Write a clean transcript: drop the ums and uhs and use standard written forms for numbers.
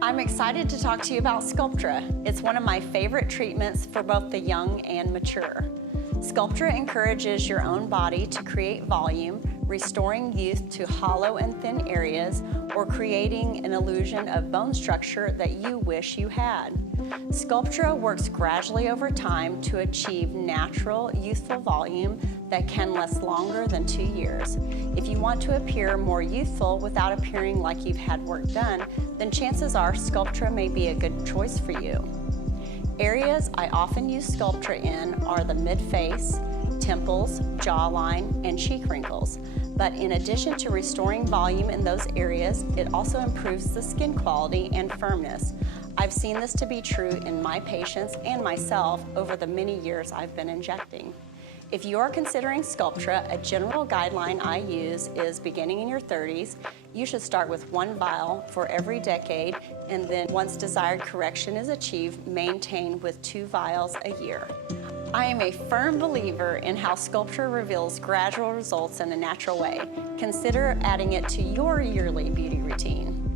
I'm excited to talk to you about Sculptra. It's one of my favorite treatments for both the young and mature. Sculptra encourages your own body to create volume, restoring youth to hollow and thin areas, or creating an illusion of bone structure that you wish you had. Sculptra works gradually over time to achieve natural, youthful volume that can last longer than 2 years. If you want to appear more youthful without appearing like you've had work done, then chances are Sculptra may be a good choice for you. Areas I often use Sculptra in are the mid-face, temples, jawline, and cheek wrinkles. But in addition to restoring volume in those areas, it also improves the skin quality and firmness. I've seen this to be true in my patients and myself over the many years I've been injecting. If you are considering Sculptra, a general guideline I use is beginning in your 30s, you should start with 1 vial for every decade, and then once desired correction is achieved, maintain with 2 vials a year. I am a firm believer in how Sculptra reveals gradual results in a natural way. Consider adding it to your yearly beauty routine.